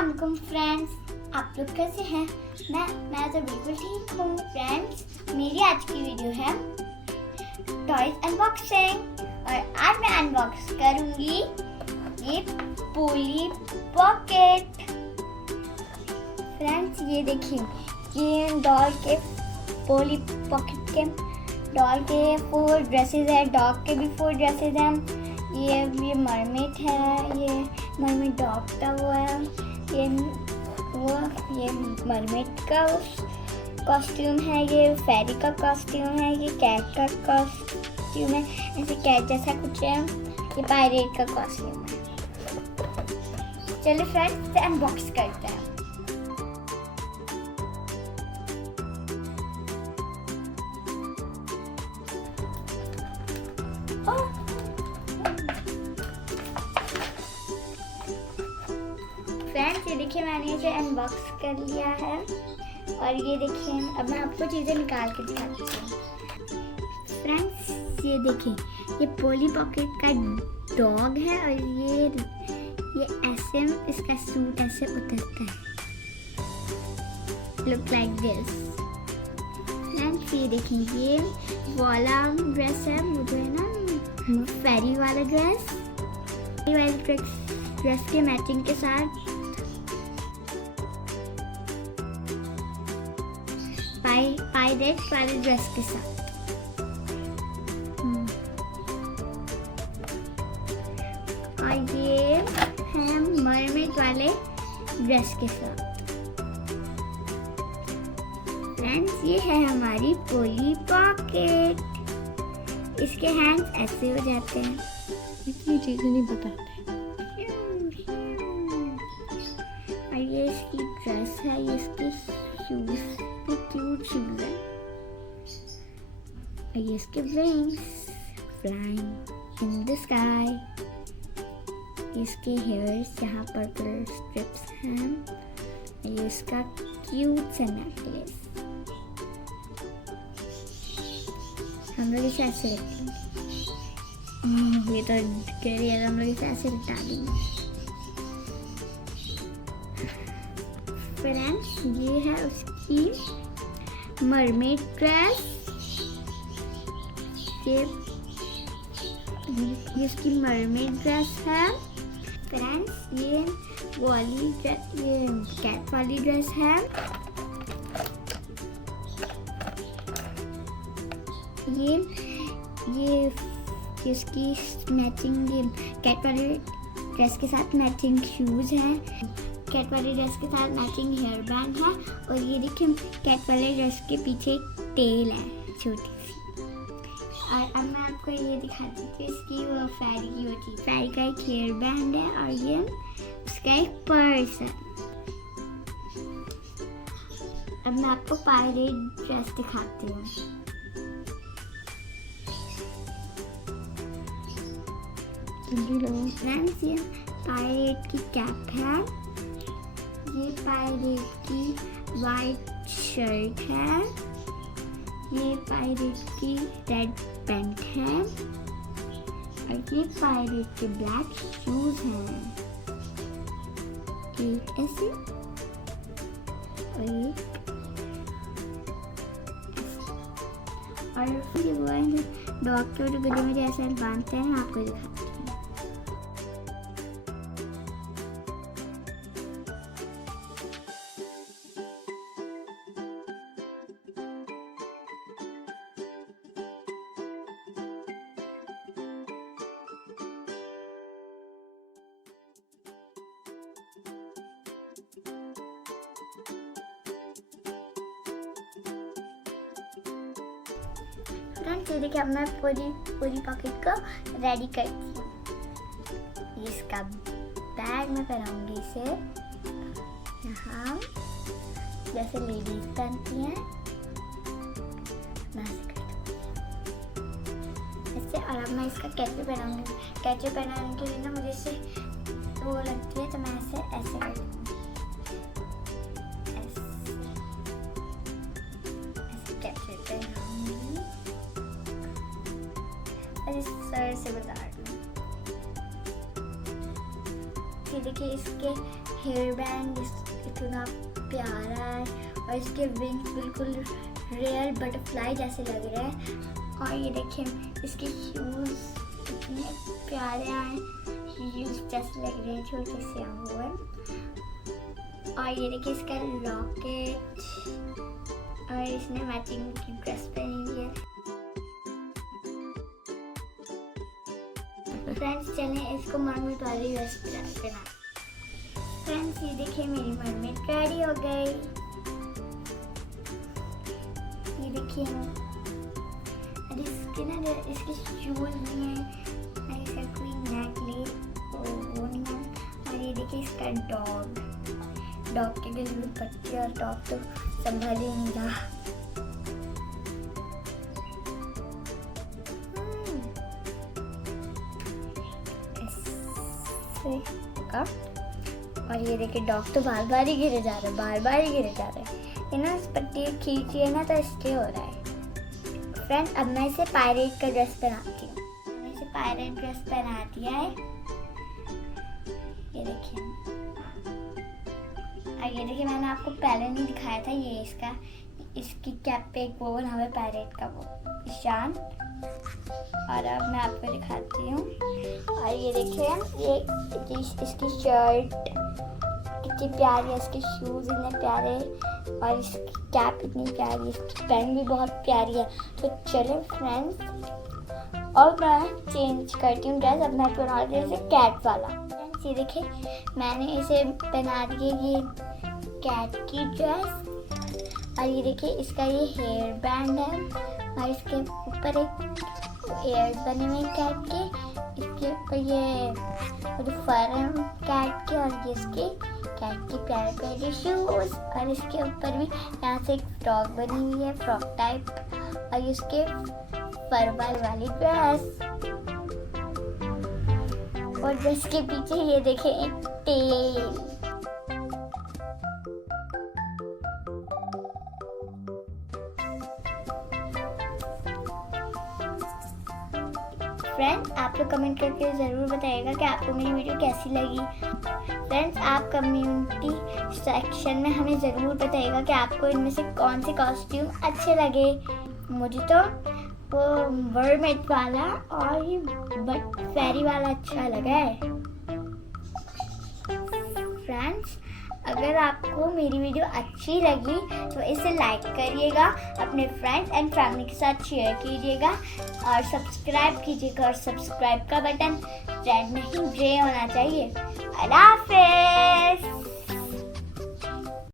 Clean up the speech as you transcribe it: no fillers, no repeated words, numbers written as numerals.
अस्सलामुअलैकुम फ्रेंड्स, आप लोग कैसे हैं? मैं तो बिल्कुल ठीक हूँ। फ्रेंड्स, मेरी आज की वीडियो है टॉयज अनबॉक्सिंग और आज मैं अनबॉक्स करूँगी ये पोली पॉकेट। फ्रेंड्स, ये देखिए, ये डॉल के पोली पॉकेट के डॉल के 4 ड्रेसेस है, डॉग के भी 4 ड्रेसेस हैं। ये मरमेड है, ये मरमेड डॉग का वो है, ये मरमेड का कॉस्ट्यूम है, ये फेरी का कॉस्ट्यूम है, ये कैट का कॉस्ट्यूम है, ऐसे कैट जैसा कुछ है, ये पायरेट का कॉस्ट्यूम है। चलिए फ्रेंड्स, इसे अनबॉक्स करते हैं। फ्रेंड्स, ये देखिए, मैंने इसे अनबॉक्स कर लिया है और ये देखिए, अब मैं आपको चीज़ें निकाल के दिखाती हूँ। फ्रेंड्स, ये देखिए, ये पोली पॉकेट का डॉग है और ये ऐसे इसका सूट ऐसे उतरता है, लुक लाइक दिस। फ्रेंड्स, ये देखिए, ये वाला ड्रेस है, मुझे ना फेरी वाला ड्रेस के मैचिंग के साथ पायरेट वाले ड्रेस के साथ और ये है मरमेड वाले ड्रेस के साथ। फ्रेंड्स, ये है हमारी पोली पॉकेट। इसके हैंड्स ऐसे हो जाते हैं। इतनी चीजें नहीं बताते। और ये इसकी ड्रेस है, ये इसके शूज, क्यूट शूज है। और ये इसके wings flying in the sky. इसके हेयर्स यहाँ पर्पल स्ट्रिप्स हैं। ये इसका क्यूट सा नेकलेस। हम लोग इसे ऐसे रखेंगे। ये तो कह है, हम लोग इसे ऐसे लटा देंगे। फ्रेंड्स, ये है उसकी मरमेड ड्रेस। ये इसकी मरमेड ड्रेस है। फ्रेंड्स, ये कैट वाली ड्रेस है। ये इसकी मैचिंग, ये कैट वाले ड्रेस के साथ मैचिंग शूज हैं। कैट वाले ड्रेस के साथ मैचिंग हेयर बैंड है और ये देखिए, कैट वाले ड्रेस के पीछे टेल है छोटी सी। और अब मैं आपको ये दिखाती हूँ, इसकी वो फेरी की होती है। फेरी का एक हेयर बैंड है और ये उसका एक पर्स है। अब मैं आपको पायरेट ड्रेस दिखाती हूँ। फ्रेंड्स, ये पायरेट की कैप है, ये पायरेट की वाइट शर्ट है, ये पायरेट की रेड पैंट है और ये पायरेट के ब्लैक शूज हैं। एक ऐसे और एक ऐसे। और फिर वो डॉग के गले में जैसे बांधते हैं, आपको दिखाती हूँ। फ्रेंड्स, ये देखिए, अब मैं पूरी पॉकेट को रेडी करती हूँ। इसका बैग में पहनाऊंगी इसे यहाँ, जैसे लेडीज पहनती हैं ऐसे। और अब मैं इसका कैचे पहनाऊंगी। कैचे पहनाने के लिए ना मुझे इससे वो लगती है, तो मैं ऐसे करती हूँ। ऐसे कैचे पहनाऊंगी। सर से बता रही हूँ। देखिए इसके हेयर बैंड इतना प्यारा है और इसके विंग्स बिल्कुल रियल बटरफ्लाई जैसे लग रहे हैं। और ये देखिए इसके शूज़ इतने प्यारे हैं, शूज़ जैसे लग रहे हैं छोटे से हुए। और ये देखिए इसका लॉकेट और इसने मैचिंग की ड्रेस पहनी है। फ्रेंड्स चलें इसको मरमेड वाली ड्रेस पहना। फ्रेंड्स ये देखिए मेरी मरमेड रेडी हो गई। ये देखिए इसके ना इसके शूज भी हैं, इसका कोई नेकलेस वो नहीं है। और ये देखिए इसका डॉग के गले में पट्टी और डॉग तो संभाल ही नहीं रहा। और ये देखिए डॉग तो बार बार ही गिरे जा रहे ये ना इस पट्टी खींची है ना तो इसलिए हो रहा है। फ्रेंड अब मैं इसे पायरेट का ड्रेस पहनाती हूँ। मैंने इसे पायरेट ड्रेस पहना दिया है। ये देखिए मैंने आपको पहले नहीं दिखाया था, ये इसकी कैप पे एक वो बना हुआ है पायरेट का वो निशान। और अब मैं आपको दिखाती हूँ। और ये देखिए ये इसकी शर्ट कितनी प्यारी है, इसके शूज़ इतने प्यारे और इसकी कैप इतनी प्यारी है, इसकी पेन भी बहुत प्यारी है। तो चले फ्रेंड्स और मैं चेंज करती हूँ ड्रेस। अब मैं पहना रही हूँ कैट वाला। फ्रेंड्स ये देखिए मैंने इसे पहना दी ये कैट की ड्रेस। और ये देखिए इसका ये हेयर बैंड है और इसके ऊपर एक एयर्स बने हुए कैट के, इसके ऊपर ये जो फर है कैट के और ये इसके कैट की प्यारे प्यारे शूज। और इसके ऊपर भी यहाँ से एक फ्रॉक बनी हुई है, फ्रॉक टाइप। और इसके फर वाली ड्रेस और ड्रेस के पीछे ये देखें एक टेल। फ्रेंड्स आप लोग कमेंट करके ज़रूर बताइएगा कि आपको मेरी वीडियो कैसी लगी। फ्रेंड्स आप कम्युनिटी सेक्शन में हमें ज़रूर बताइएगा कि आपको इनमें से कौन से कॉस्ट्यूम अच्छे लगे। मुझे तो वो मरमेड वाला और ये फेरी वाला अच्छा लगा है। फ्रेंड्स अगर आपको मेरी वीडियो अच्छी लगी तो इसे लाइक करिएगा, अपने फ्रेंड्स एंड फैमिली के साथ शेयर कीजिएगा और सब्सक्राइब कीजिएगा। और सब्सक्राइब का बटन रेड नहीं ग्रे होना चाहिए। अल्लाह हाफ़िज़।